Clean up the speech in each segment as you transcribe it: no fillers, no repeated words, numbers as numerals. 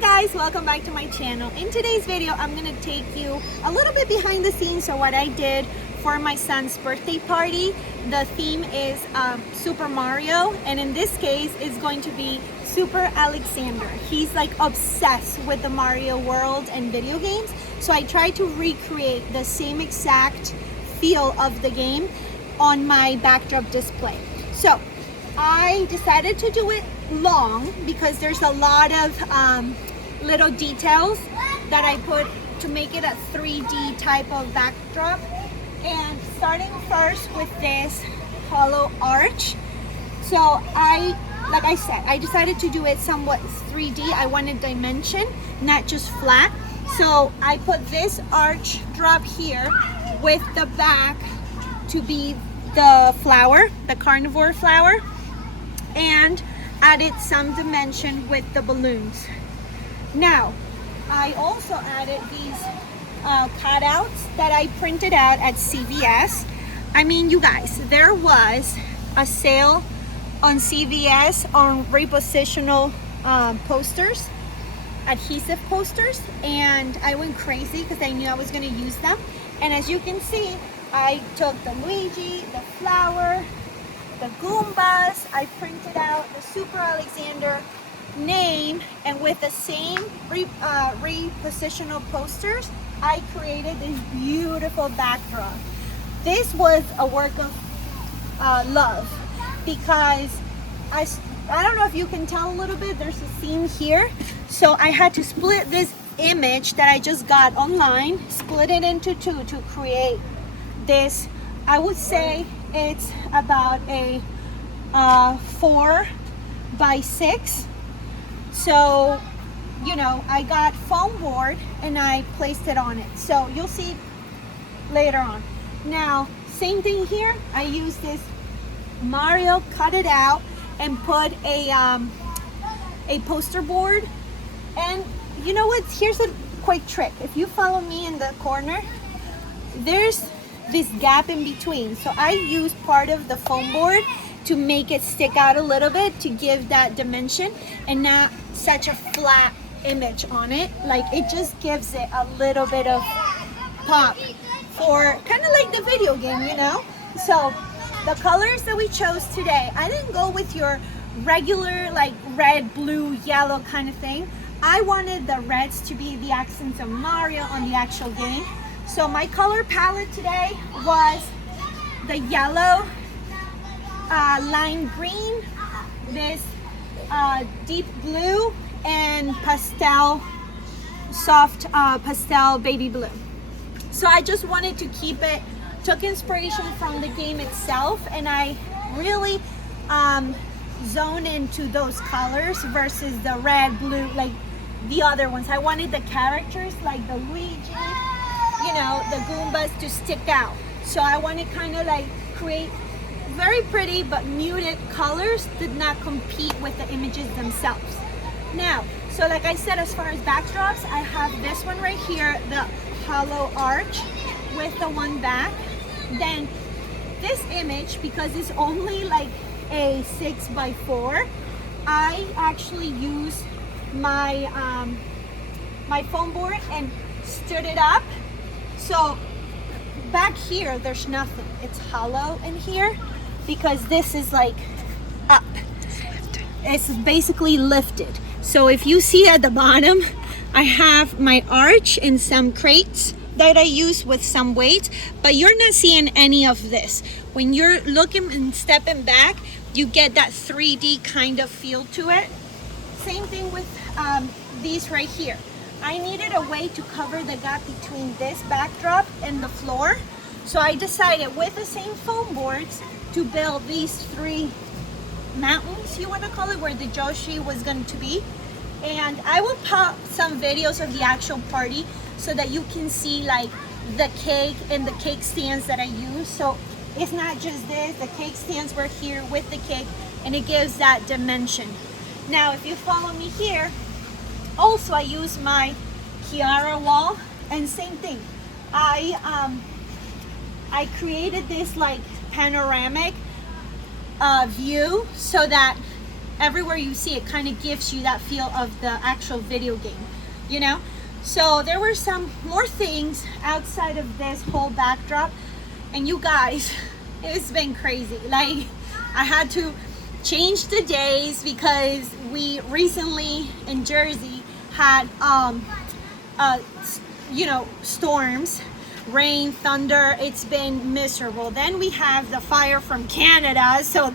Hi guys, welcome back to my channel. In today's video, I'm gonna take you a little bit behind the scenes of what I did for my son's birthday party. The theme is Super Mario, and in this case, it's going to be Super Alexander. He's like obsessed with the Mario world and video games, so I tried to recreate the same exact feel of the game on my backdrop display. So I decided to do it long because there's a lot of little details that I put to make it a 3D type of backdrop. And starting first with this hollow arch. So like I said, I decided to do it somewhat 3D. I wanted dimension, not just flat. So I put this arch drop here with the back to be the flower, the carnivore flower, and added some dimension with the balloons. Now, I also added these cutouts that I printed out at CVS. I mean, you guys, there was a sale on CVS on repositional posters, adhesive posters, and I went crazy because I knew I was going to use them. And as you can see, I took the Luigi, the flower, the Goombas, I printed out the Super Alexander name, and with the same repositional posters, I created this beautiful backdrop. This was a work of love because I don't know if you can tell a little bit, there's a seam here. So I had to split this image that I just got online, split it into two to create this. I would say it's about a 4x6. So, you know, I got foam board and I placed it on it. So you'll see later on. Now, same thing here. I used this Mario, cut it out and put a poster board. And you know what? Here's a quick trick. If you follow me in the corner, there's this gap in between. So I use part of the foam board to make it stick out a little bit to give that dimension and not such a flat image on it. Like, it just gives it a little bit of pop for kind of like the video game, you know? So the colors that we chose today, I didn't go with your regular like red, blue, yellow kind of thing. I wanted the reds to be the accents of Mario on the actual game. So my color palette today was the yellow, lime green, this deep blue, and pastel, soft pastel baby blue. So I just wanted to keep it, took inspiration from the game itself, and I really zone into those colors versus the red, blue, like the other ones. I wanted the characters like the Luigi, you know, the Goombas to stick out. So I want to kind of like create very pretty but muted colors that not compete with the images themselves. Now, so like I said, as far as backdrops, I have this one right here, the hollow arch with the one back. Then this image, because it's only like a 6x4, I actually use my my foam board and stood it up. So back here, there's nothing. It's hollow in here because this is like up. It's basically lifted. So if you see at the bottom, I have my arch and some crates that I use with some weights, but you're not seeing any of this. When you're looking and stepping back, you get that 3D kind of feel to it. Same thing with these right here. I needed a way to cover the gap between this backdrop and the floor. So I decided with the same foam boards to build these three mountains, you want to call it, where the Yoshi was going to be. And I will pop some videos of the actual party so that you can see like the cake and the cake stands that I use. So it's not just this, the cake stands were here with the cake, and it gives that dimension. Now, if you follow me here, also I use my Kiara wall, and same thing. I created this like panoramic view so that everywhere you see it kind of gives you that feel of the actual video game, you know? So there were some more things outside of this whole backdrop, and you guys, it's been crazy. Like, I had to change the days because we recently in Jersey had you know, storms, rain, thunder. It's been miserable. Then we have the fire from Canada, so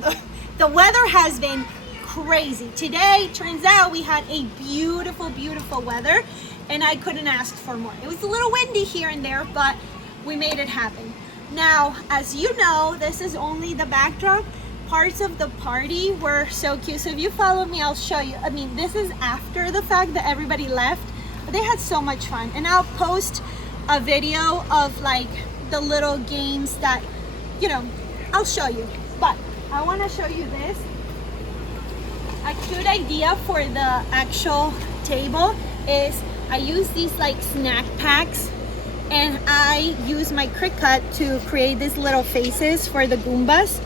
the weather has been crazy. Today, turns out we had a beautiful, beautiful weather, and I couldn't ask for more. It was a little windy here and there, but we made it happen. Now, as you know, this is only the backdrop. Parts of the party were so cute. So if you follow me, I'll show you. I mean, this is after the fact that everybody left, but they had so much fun. And I'll post a video of like the little games that, you know, I'll show you. But I want to show you this. A cute idea for the actual table is I use these like snack packs, and I use my Cricut to create these little faces for the Goombas.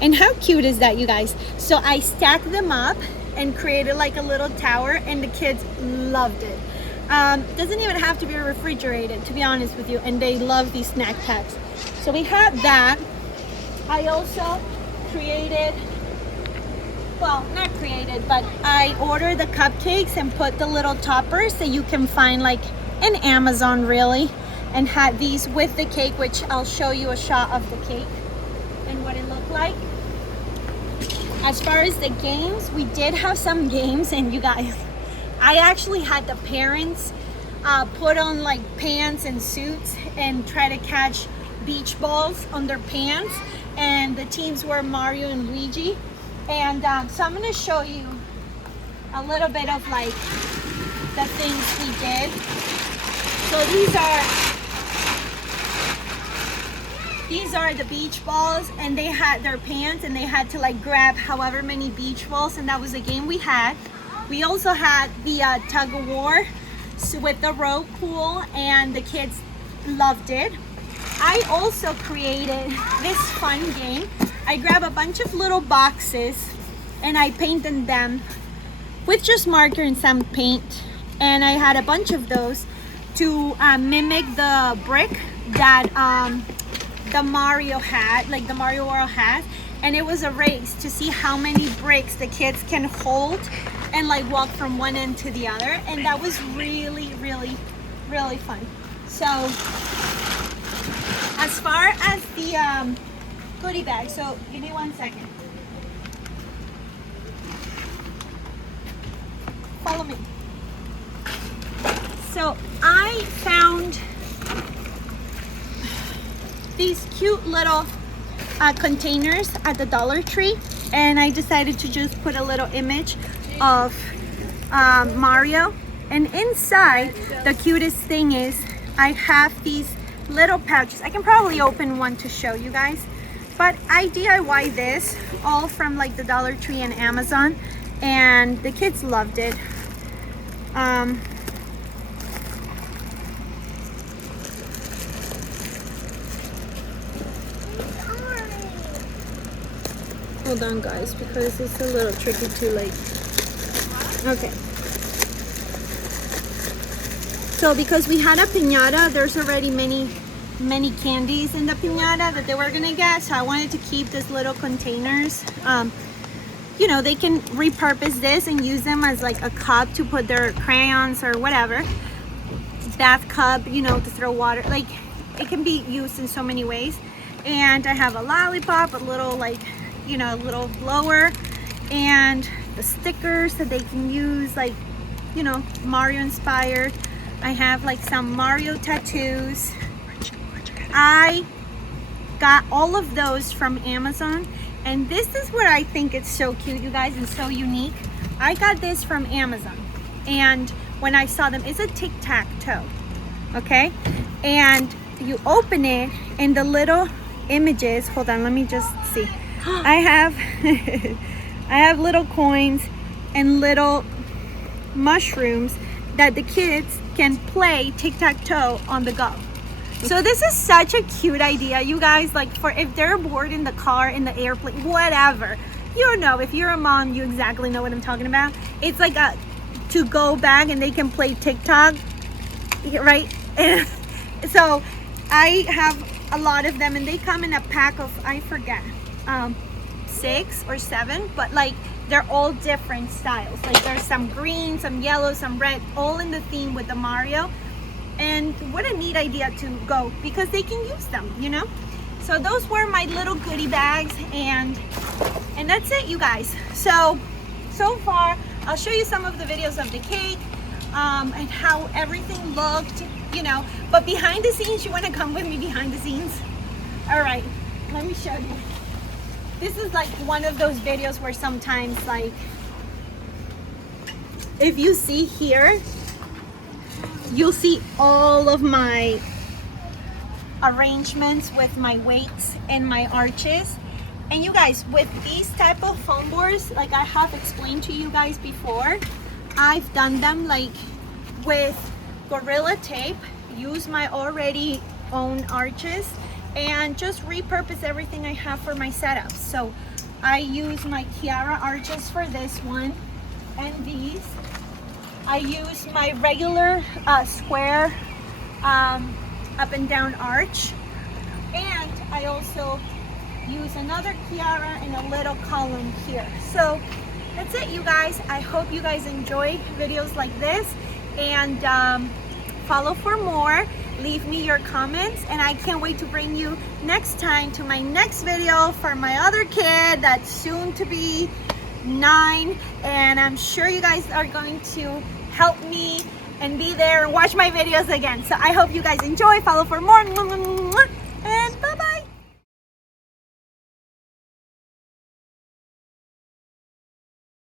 And how cute is that, you guys? So I stacked them up and created like a little tower, and the kids loved it. Doesn't even have to be refrigerated, to be honest with you, and they love these snack packs. So we had that. I also created, well, not created, but I ordered the cupcakes and put the little toppers that you can find like in Amazon, really, and had these with the cake, which I'll show you a shot of the cake and what it looked like. As far as the games, we did have some games, and you guys, I actually had the parents put on like pants and suits and try to catch beach balls on their pants, and the teams were Mario and Luigi. And so I'm going to show you a little bit of like the things we did. So these are the beach balls, and they had their pants, and they had to like grab however many beach balls, and that was the game we had. We also had the tug of war with the rope pool, and the kids loved it. I also created this fun game. I grabbed a bunch of little boxes and I painted them with just marker and some paint, and I had a bunch of those to mimic the brick that the Mario had, like the Mario World had, and it was a race to see how many bricks the kids can hold and like walk from one end to the other, and that was really, really, really fun. So as far as the goodie bag, so give me 1 second. Follow me. So I found these cute little containers at the Dollar Tree, and I decided to just put a little image of Mario, and inside the cutest thing is I have these little pouches. I can probably open one to show you guys, but I DIY this all from like the Dollar Tree and Amazon, and the kids loved it. Hold on guys, because it's a little tricky to like, okay. So because we had a piñata, there's already many candies in the piñata that they were gonna get, so I wanted to keep these little containers. You know, they can repurpose this and use them as like a cup to put their crayons or whatever. Bath cup, you know, to throw water. Like, it can be used in so many ways. And I have a lollipop, a little like, you know, a little blower, and the stickers that they can use, like, you know, Mario inspired. I have like some Mario tattoos. I got all of those from Amazon, and this is where I think it's so cute, you guys, and so unique. I got this from Amazon, and when I saw them, it's a tic-tac-toe, okay? And you open it, and the little images, hold on, let me just see. I have I have little coins and little mushrooms that the kids can play tic-tac-toe on the go. So this is such a cute idea, you guys, like for if they're bored in the car, in the airplane, whatever. You know, if you're a mom, you exactly know what I'm talking about. It's like a to-go bag and they can play TikTok, right? And so I have a lot of them and they come in a pack of, I forget, 6 or 7, but like they're all different styles. Like there's some green, some yellow, some red, all in the theme with the Mario. And what a neat idea to go, because they can use them, you know? So those were my little goodie bags, and that's it, you guys. So far, I'll show you some of the videos of the cake and how everything looked, you know. But behind the scenes, you want to come with me behind the scenes? All right, let me show you. This is like one of those videos where sometimes, like, if you see here, you'll see all of my arrangements with my weights and my arches. And you guys, with these type of foam boards, like I have explained to you guys before, I've done them like with Gorilla Tape, use my already own arches, and just repurpose everything I have for my setups. So I use my Kiara arches for this one, and these. I use my regular square up and down arch, and I also use another Kiara and a little column here. So that's it, you guys. I hope you guys enjoy videos like this, and follow for more. Leave me your comments, and I can't wait to bring you next time to my next video for my other kid that's soon to be 9, and I'm sure you guys are going to help me and be there and watch my videos again. So I hope you guys enjoy. Follow for more.